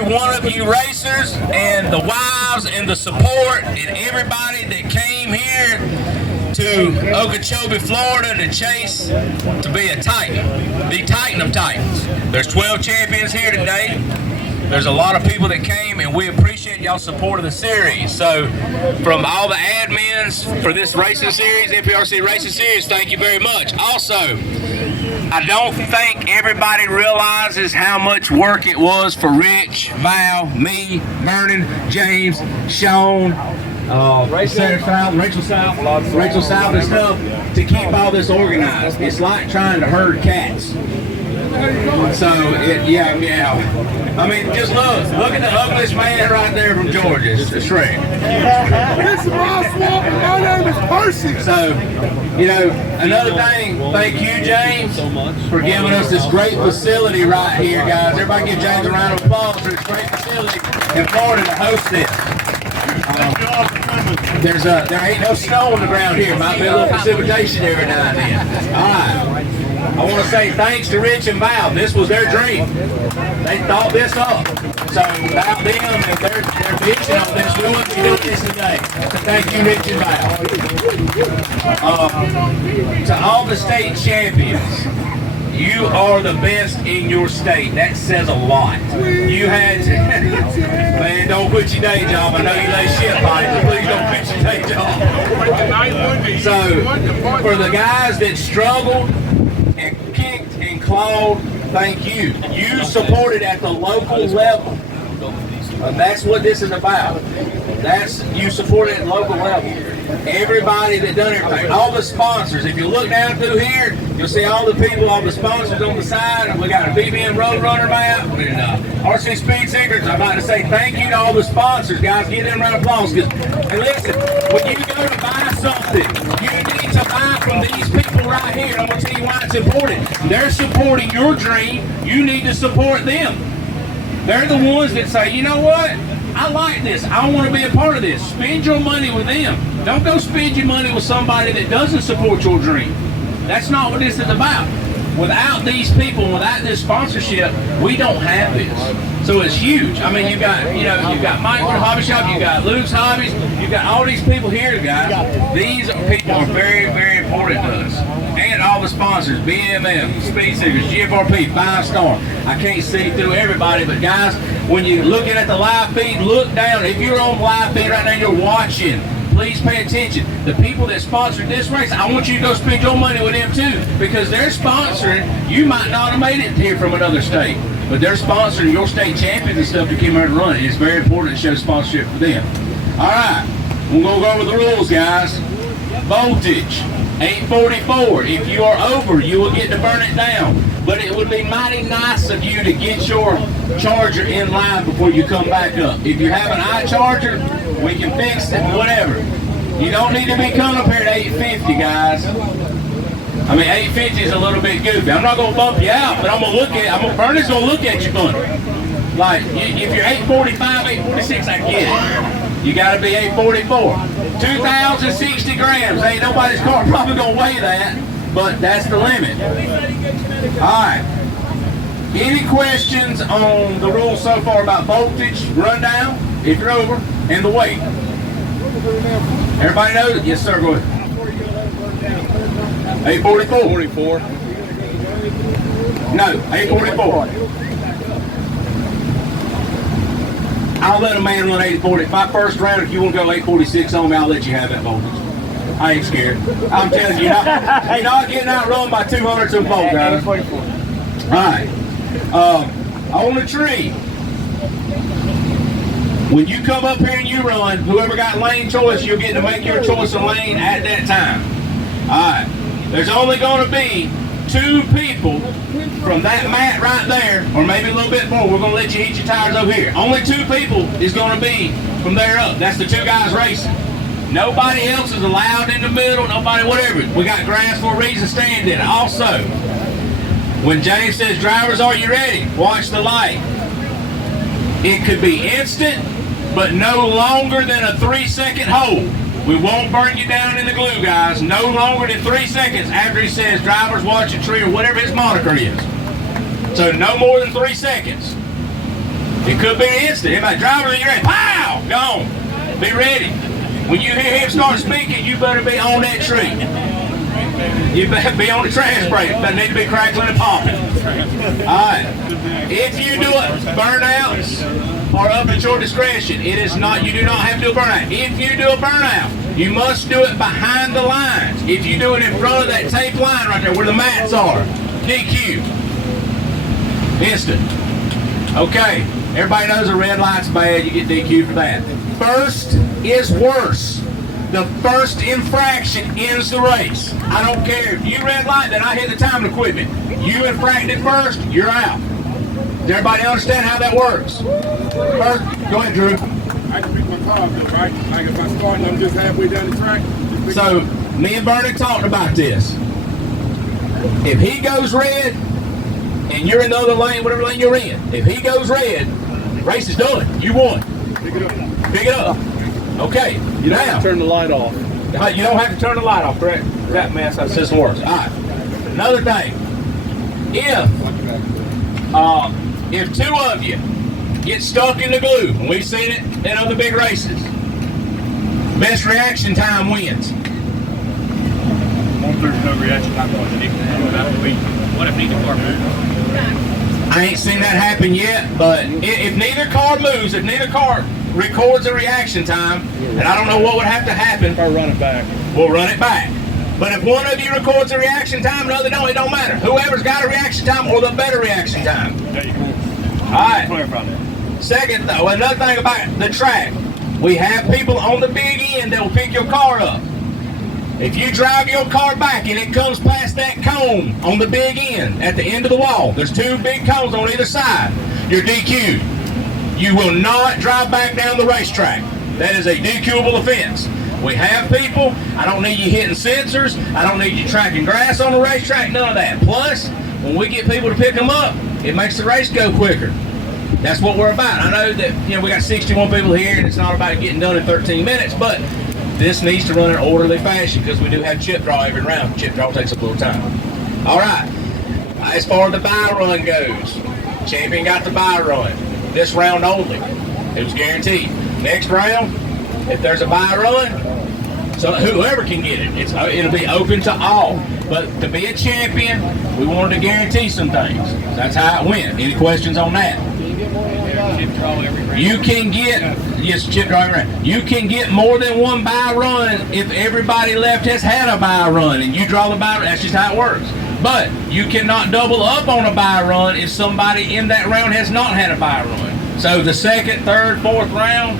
every one of you racers and the wives and the support and everybody that came here to Okeechobee, Florida to chase to be a Titan, the Titan of Titans. There's 12 champions here today. There's a lot of people that came, and we appreciate y'all's support of the series. So from all the admins for this racing series, NPRC Racing Series, thank you very much. Also, I don't think everybody realizes how much work it was for Rich, Val, me, Vernon, James, Sean, Rachel South and stuff to keep all this organized. It's like trying to herd cats. So, yeah. I mean, just look at the ugliest man right there from Georgia. It's Shrek. This is my swamp, and my name is Percy. So, you know, another thing, thank you, James, for giving us this great facility right here, guys. Everybody give James a round of applause for this great facility in Florida to host this. There ain't no snow on the ground here. Might be a little precipitation every now and then. All right. I want to say thanks to Rich and Val. This was their dream. They thought this up. So without them and their vision on this, we wouldn't be doing this today. So thank you, Rich and Val. To all the state champions, you are the best in your state. That says a lot. You had to, man, don't quit your day job. I know you lay shit on it, but please don't quit your day job. So, for the guys that struggled and kicked and clawed, thank you. You supported at the local level. And that's what this is about. You supported at the local level. Everybody that done everything, all the sponsors. If you look down through here, you'll see all the people, all the sponsors on the side. And we got a BBM Roadrunner map and RC Speed Secrets. I'd like to say thank you to all the sponsors, guys. Give them a round of applause. And listen, when you go to buy something, you need to buy from these people right here. I'm going to tell you why it's important. They're supporting your dream. You need to support them. They're the ones that say, you know what? I like this. I want to be a part of this. Spend your money with them. Don't go spend your money with somebody that doesn't support your dream. That's not what this is about. Without these people, without this sponsorship, we don't have this. So it's huge. I mean, you've got Mike with Hobby Shop, you've got Luke's Hobbies, you've got all these people here, guys. These people are very, very important to us. And all the sponsors, BMF, Speed Seekers, GFRP, 5-star. I can't see through everybody, but guys, when you're looking at the live feed, look down. If you're on live feed right now, you're watching. Please pay attention. The people that sponsored this race, I want you to go spend your money with them too, because they're sponsoring. You might not have made it here from another state, but they're sponsoring your state champions and stuff to come here and run it. It's very important to show sponsorship for them. All right, we're going to go over the rules, guys. Voltage, 844. If you are over, you will get to burn it down. But it would be mighty nice of you to get your charger in line before you come back up. If you have an iCharger, we can fix it, whatever. You don't need to be coming up here at 850, guys. I mean, 850 is a little bit goofy. I'm not going to bump you out, but Bernie's going to look at you funny. Like, if you're 845, 846, I get it. You got to be 844. 2,060 grams. Ain't nobody's car probably going to weigh that, but that's the limit. All right. Any questions on the rules so far about voltage, rundown, if you're over, and the weight? Everybody knows it? Yes, sir. Go ahead. 844. 44. No, 844. I'll let a man run 840. My first round, if you want to go 846 on me, I'll let you have that voltage. I ain't scared. I'm telling you, you're not getting outrun by 200 some volts, guys. All right. On the tree. When you come up here and you run, whoever got lane choice, you'll get to make your choice of lane at that time. All right. There's only going to be 2 people from that mat right there, or maybe a little bit more. We're going to let you heat your tires over here. Only 2 people is going to be from there up. That's the 2 guys racing. Nobody else is allowed in the middle, nobody whatever. We got grass for a reason, stand in it. Also, when James says, drivers, are you ready? Watch the light. It could be instant, but no longer than a 3-second hold. We won't burn you down in the glue, guys. No longer than 3 seconds after he says, drivers, watch the tree, or whatever his moniker is. So no more than 3 seconds. It could be instant. Everybody, driver, you ready? Pow! Gone. Be ready. When you hear him start speaking, you better be on that tree. You better be on the trash break. But need to be crackling and popping. Alright. If you do it, burnouts are up at your discretion. It is not, you do not have to do a burnout. If you do a burnout, you must do it behind the lines. If you do it in front of that tape line right there where the mats are, DQ. Instant. Okay. Everybody knows a red light's bad. You get DQ for that. First is worse. The first infraction ends the race. I don't care if you red light, then I hit the timing equipment. You infracted first, you're out. Does everybody understand how that works? First, go ahead, Drew. I can pick my car up, though, right? Like if I start and I'm just halfway down the track. So, me and Bernie talked about this. If he goes red, and you're in the other lane, whatever lane you're in, if he goes red, race is done. You won. Pick it up. Pick it up. Okay. You don't have to turn the light off. You don't have to turn the light off, correct? That mess, how the system works. All right. Another thing. If two of you get stuck in the glue, and we've seen it in other big races, best reaction time wins. There's no reaction time on the what if neither car moves? I ain't seen that happen yet, but if neither car moves, if neither car records a reaction time, and I don't know what would have to happen. If I run it back. We'll run it back. But if one of you records a reaction time and the other don't, it don't matter. Whoever's got a reaction time or the better reaction time. All right. Second, though, another thing about the track, we have people on the big end that will pick your car up. If you drive your car back and it comes past that cone on the big end, at the end of the wall, there's two big cones on either side, you're DQ'd. You will not drive back down the racetrack. That is a DQable offense. We have people, I don't need you hitting sensors, I don't need you tracking grass on the racetrack, none of that. Plus, when we get people to pick them up, it makes the race go quicker. That's what we're about. I know that we got 61 people here and it's not about getting done in 13 minutes, but this needs to run in an orderly fashion because we do have chip draw every round. Chip draw takes up a little time. All right. As far as the buy run goes, champion got the buy run. This round only. It was guaranteed. Next round, if there's a buy run, so whoever can get it, it'll be open to all. But to be a champion, we wanted to guarantee some things. That's how it went. Any questions on that? You can get, yes, chip draw every round. You can get more than one buy run if everybody left has had a buy run and you draw the buy run. That's just how it works. But you cannot double up on a buy run if somebody in that round has not had a buy run. So the second, third, fourth round,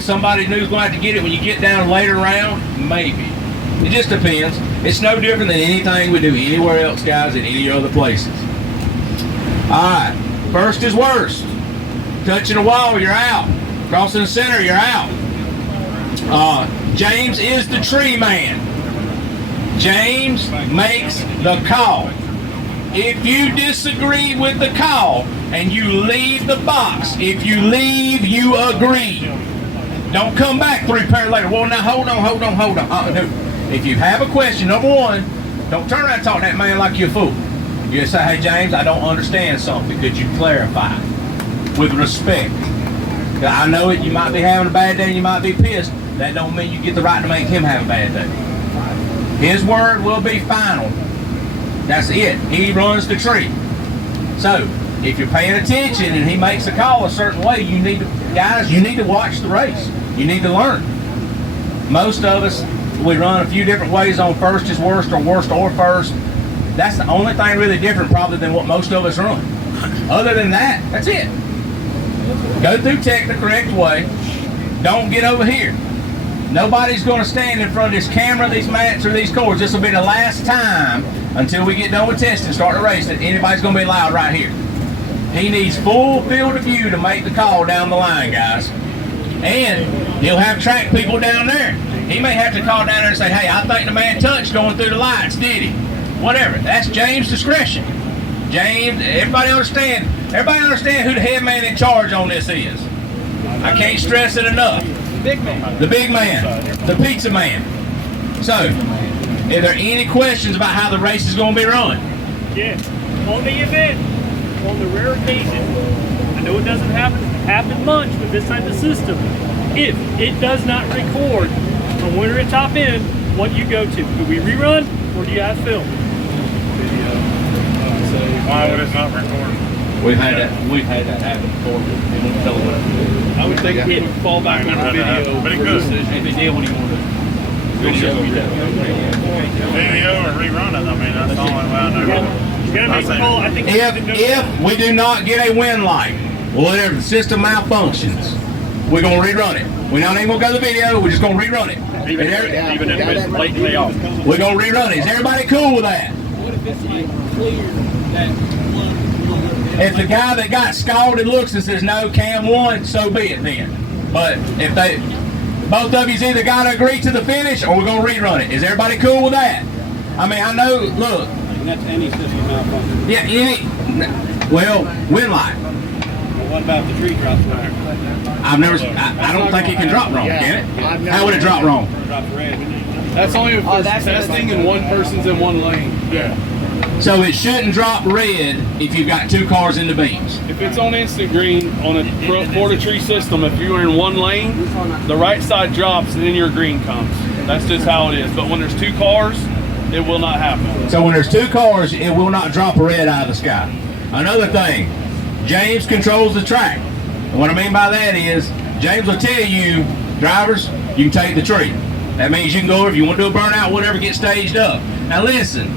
somebody new's going to have to get it. When you get down later round, maybe. It just depends. It's no different than anything we do anywhere else, guys, in any other places. All right. First is worst. Touching the wall, you're out. Crossing the center, you're out. James is the tree man. James makes the call. If you disagree with the call and you leave the box, if you leave, you agree. Don't come back 3 pairs later. Well, now hold on. No. If you have a question, number one, don't turn around and talk to that man like you're a fool. You just say, hey, James, I don't understand something. Could you clarify? With respect. I know it. You might be having a bad day and you might be pissed. That don't mean you get the right to make him have a bad day. His word will be final. That's it. He runs the tree. So, if you're paying attention and he makes a call a certain way, you need to watch the race. You need to learn. Most of us, we run a few different ways on first is worst or first. That's the only thing really different probably than what most of us run. Other than that, that's it. Go through tech the correct way. Don't get over here. Nobody's going to stand in front of this camera, these mats, or these cords. This will be the last time until we get done with testing, start the race, that anybody's going to be allowed right here. He needs full field of view to make the call down the line, guys. And he'll have track people down there. He may have to call down there and say, hey, I think the man touched going through the lights, did he? Whatever. That's James' discretion. James, everybody understand who the head man in charge on this is. I can't stress it enough. The big man, the pizza man. So, are there any questions about how the race is going to be run? Yeah. On the event, on the rare occasion I know it doesn't happen much with this type of system. If it does not record from winter and top end what you go to, do we rerun or do you have film? Why would it not record? We've had that happen before. It won't tell us what to do. I would think it would fall back on the video. But it could. If it did, what do you want to do? Video and rerun it. I mean, that's the only way I know. You gotta make a call. I think If we do not get a win light, whatever the system malfunctions, we're gonna rerun it. We're not even gonna go to the video. We're just gonna rerun it. even if it's blatantly off. We're gonna rerun it. Is everybody cool with that? What if it's like clear that one? If the guy that got scalded looks and says no, Cam won, so be it then. But if both of you's either got to agree to the finish or we're going to rerun it. Is everybody cool with that? I mean, I know, look. And that's any system malfunction. Yeah, well, win light. Well, what about the tree drops wire? I don't think it can drop wrong, can it? How would it drop wrong? Drop red. That's only if there's testing and one person's in one lane. Yeah. So it shouldn't drop red if you've got two cars in the beams. If it's on instant green on a quarter tree system, if you're in one lane, the right side drops and then your green comes. That's just how it is. But when there's two cars, it will not happen. So when there's two cars, it will not drop a red out of the sky. Another thing, James controls the track. And what I mean by that is, James will tell you, drivers, you can take the tree. That means you can go, if you want to do a burnout, whatever, get staged up. Now listen,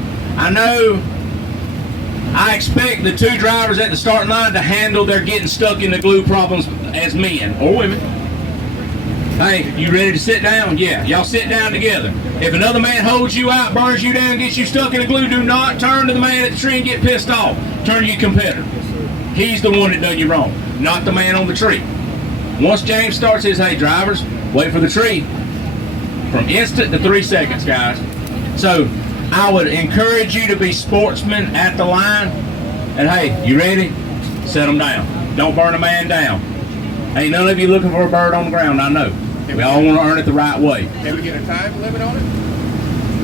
I expect the two drivers at the starting line to handle their getting stuck in the glue problems as men or women. Hey, you ready to sit down? Yeah, y'all sit down together. If another man holds you out, burns you down, gets you stuck in the glue, do not turn to the man at the tree and get pissed off. Turn to your competitor. He's the one that done you wrong, not the man on the tree. Once James starts his, hey, drivers, wait for the tree. From instant to 3 seconds, guys. So I would encourage you to be sportsmen at the line. And hey, you ready? Set them down. Don't burn a man down. Ain't none of you looking for a bird on the ground, I know. We all want to earn it the right way. Can we get a time limit on it?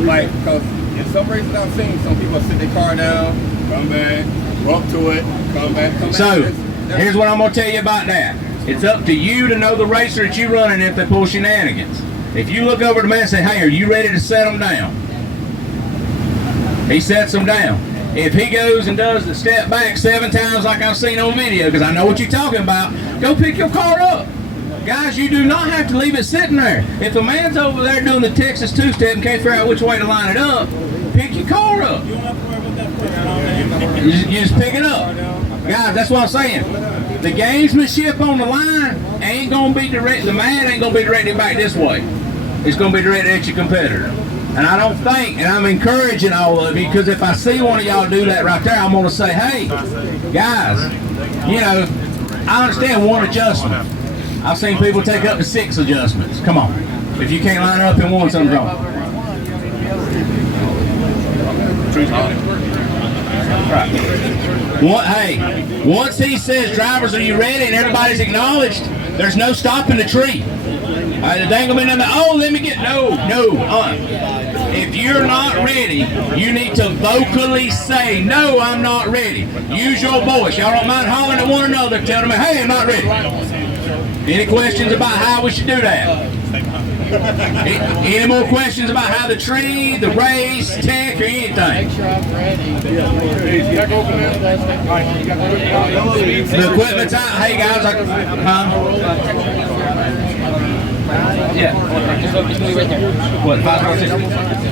Like, because in some races I've seen, some people sit their car down, come back, walk to it, come back. So, here's what I'm going to tell you about that. It's up to you to know the racer that you're running if they pull shenanigans. If you look over to the man and say, hey, are you ready to set them down? He sets them down. If he goes and does the step back 7 times like I've seen on video, because I know what you're talking about, go pick your car up. Guys, you do not have to leave it sitting there. If a man's over there doing the Texas two-step and can't figure out which way to line it up, pick your car up. You don't have to worry about that first. You just pick it up. Guys, that's what I'm saying. The gamesmanship on the line ain't going to be directed, the man ain't going to be directed back this way. It's going to be directed at your competitor. And I don't think, and I'm encouraging all of you, because if I see one of y'all do that right there, I'm going to say, hey, guys, you know, I understand one adjustment. I've seen people take up to 6 adjustments. Come on. If you can't line up in one, something's wrong. Right. Hey, once he says, drivers, are you ready? And everybody's acknowledged, there's no stopping the tree. They ain't gonna be nothing, oh, let me get, no. If you're not ready, you need to vocally say, no, I'm not ready. Use your voice. Y'all don't mind hollering at one another, telling me, hey, I'm not ready. Any questions about how we should do that? Any more questions about how the tree, the race, tech, or anything? The equipment's out. Hey guys, yeah. What, 5 6?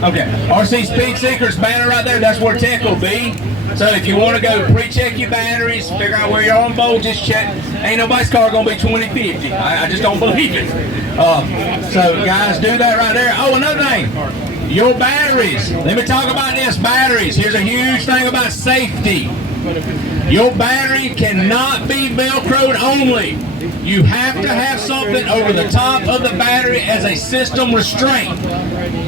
Okay. RC Speed Seeker's banner right there, that's where tech will be. So if you want to go pre-check your batteries, figure out where you're on voltage, check. Ain't nobody's car going to be 2050. I just don't believe it. So guys, do that right there. Oh, another thing. Your batteries. Let me talk about this, batteries. Here's a huge thing about safety. Your battery cannot be Velcroed only. You have to have something over the top of the battery as a system restraint.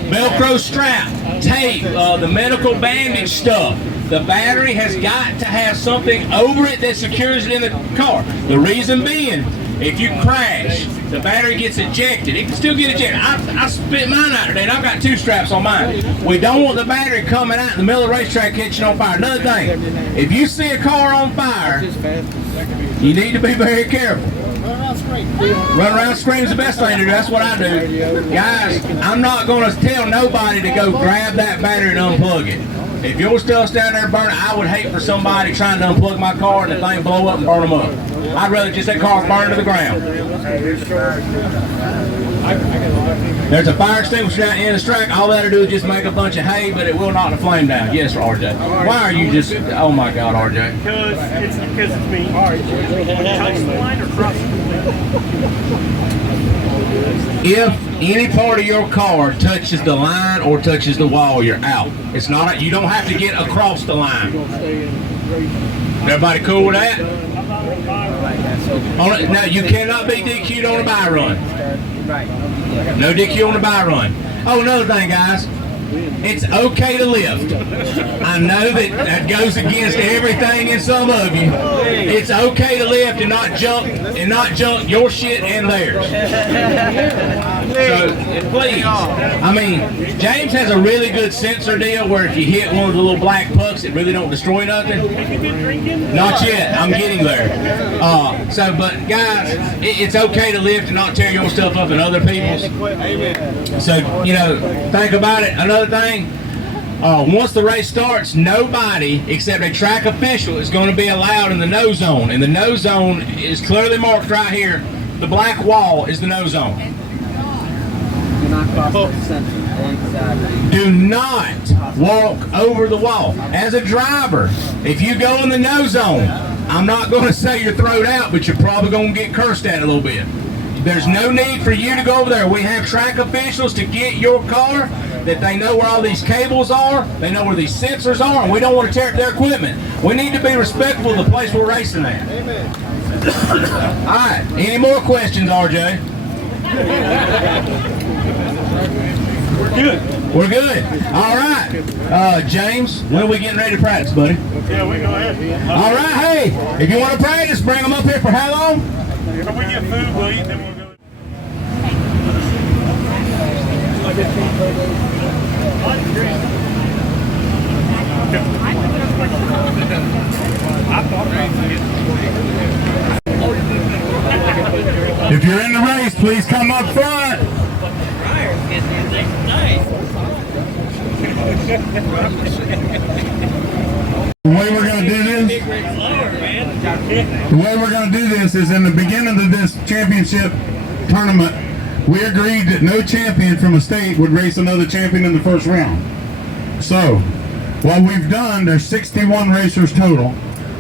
Velcro strap, tape, the medical bandage stuff. The battery has got to have something over it that secures it in the car. The reason being, If you crash, the battery gets ejected. It can still get ejected. I spit mine out today, and I've got 2 straps on mine. We don't want the battery coming out in the middle of the racetrack catching on fire. Another thing, if you see a car on fire, you need to be very careful. Run around scream is the best thing to do. That's what I do. Guys, I'm not going to tell nobody to go grab that battery and unplug it. If your stuff's down there burning, I would hate for somebody trying to unplug my car and the thing blow up and burn them up. I'd rather just that car burn to the ground. There's a fire extinguisher down in the track. All that'll do is just make a bunch of hay, but it will knock the flame down. Yes, RJ. Why are you just, oh my God, RJ. Because it's me. Touch the line or cross the If any part of your car touches the line or touches the wall, you're out. It's not, you don't have to get across the line. Everybody cool with that? No, you cannot be DQ'd on a buy run. No DQ on the buy run. Oh, another thing, guys. It's okay to lift. I know that goes against everything in some of you. It's okay to lift and not junk your shit and theirs. So please, I mean, James has a really good sensor deal where if you hit one of the little black pucks, it really don't destroy nothing. Not yet. I'm getting there. But guys, it's okay to lift and not tear your stuff up and other people's. So think about it. Another thing, once the race starts, nobody except a track official is going to be allowed in the no zone. And the no zone is clearly marked right here. The black wall is the no zone. Do not walk over the wall. As a driver, if you go in the no zone, I'm not going to say you're thrown out, but you're probably going to get cursed at a little bit. There's no need for you to go over there. We have track officials to get your car, that they know where all these cables are, they know where these sensors are, and we don't want to tear up their equipment. We need to be respectful of the place we're racing at. Amen. All right, any more questions, RJ? We're good. We're good. All right. James, when are we getting ready to practice, buddy? Yeah, we go ahead. All right, hey, if you want to practice, bring them up here for how long? If we get food, we'll eat, then we'll go. If you're in the race, please come up front. The way we're going to do this is in the beginning of this championship tournament, we agreed that no champion from a state would race another champion in the first round. So, what we've done, there's 61 racers total.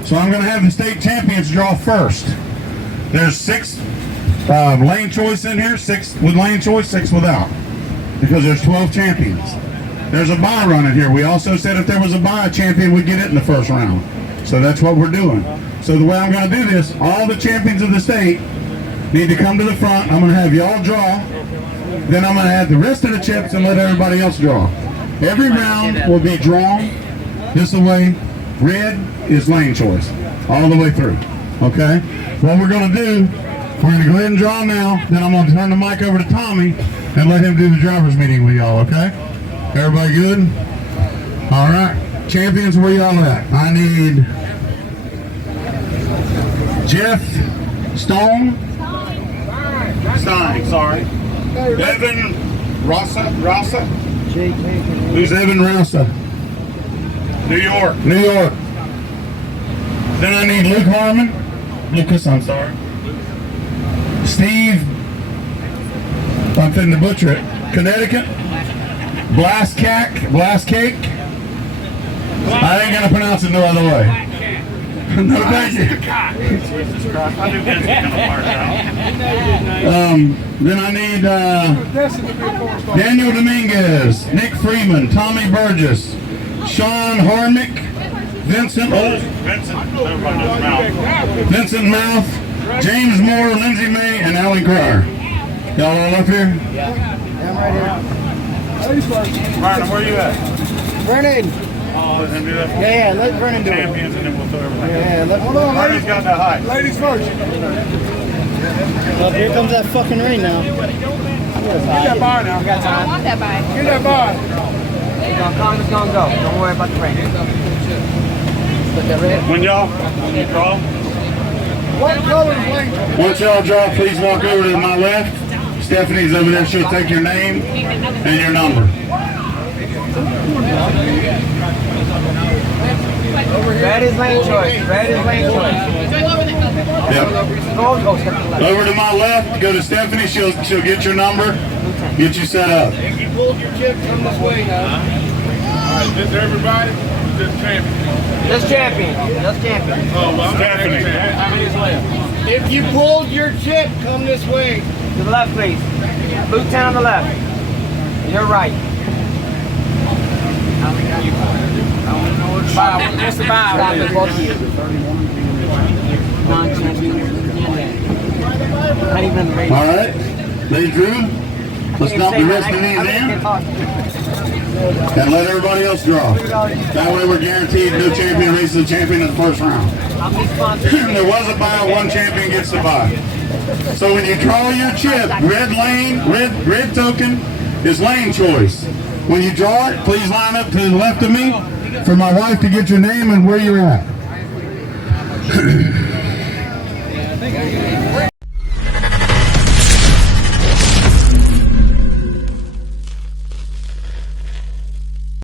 So I'm going to have the state champions draw first. There's 6 lane choice in here, 6 with lane choice, 6 without. Because there's 12 champions. There's a bye run in here. We also said if there was a bye, a champion would get it in the first round. So that's what we're doing. So the way I'm going to do this, all the champions of the state need to come to the front. I'm going to have y'all draw. Then I'm going to add the rest of the chips and let everybody else draw. Every round will be drawn this way. Red is lane choice all the way through. Okay? What we're going to do, we're going to go ahead and draw now. Then I'm going to turn the mic over to Tommy and let him do the driver's meeting with y'all. Okay? Everybody good? All right. Champions, where y'all at? I need Jeff Stein, sorry. Evan Rasa? Who's Evan Rasa? New York. Then I need Luke Harmon. Lucas, I'm sorry. Steve, I'm fitting to butcher it. Connecticut. Blast Cake. I ain't gonna pronounce it no other way. No, thank you. Then I need Daniel Dominguez, Nick Freeman, Tommy Burgess, Sean Harmick, Vincent Mouth, James Moore, Lindsey May, and Alan Cryer. Y'all all up here? Yeah, I'm right here. Martin, where are you at? Brennan. Let him do that for Yeah, let Brennan do it. champions, and then we'll throw everybody. Yeah, let Martin's got that high. ladies first. Well, here comes that fucking rain now. Get that bar now. I don't want that bike. Get that bar. Connor's gonna go. Don't worry about the rain. When y'all draw, What color is lane? Once y'all draw, please walk over to my left. Stephanie's over there. She'll take your name and your number. Red is lane choice. Red is lane choice. Yep. Go, step to the left. Over to my left, go to Stephanie, she'll get your number, get you set up. If you pulled your chip, come this way now. is this everybody? This champion? Just champion. Just champion. Oh, well, Stephanie. How many is left? If you pulled your chip, come this way. To the left, please. Boot 10 on the left. You're right. Just the bow. Stop it, both of you. Come on, champion. Not even in the race. All right, they drew. Let's dump the rest of these in and let everybody else draw. That way we're guaranteed no champion races a champion in the first round. How many sponsors? There was a buy, one champion gets the buy. So when you draw your chip, red lane, red token is lane choice. When you draw it, please line up to the left of me for my wife to get your name and where you're at.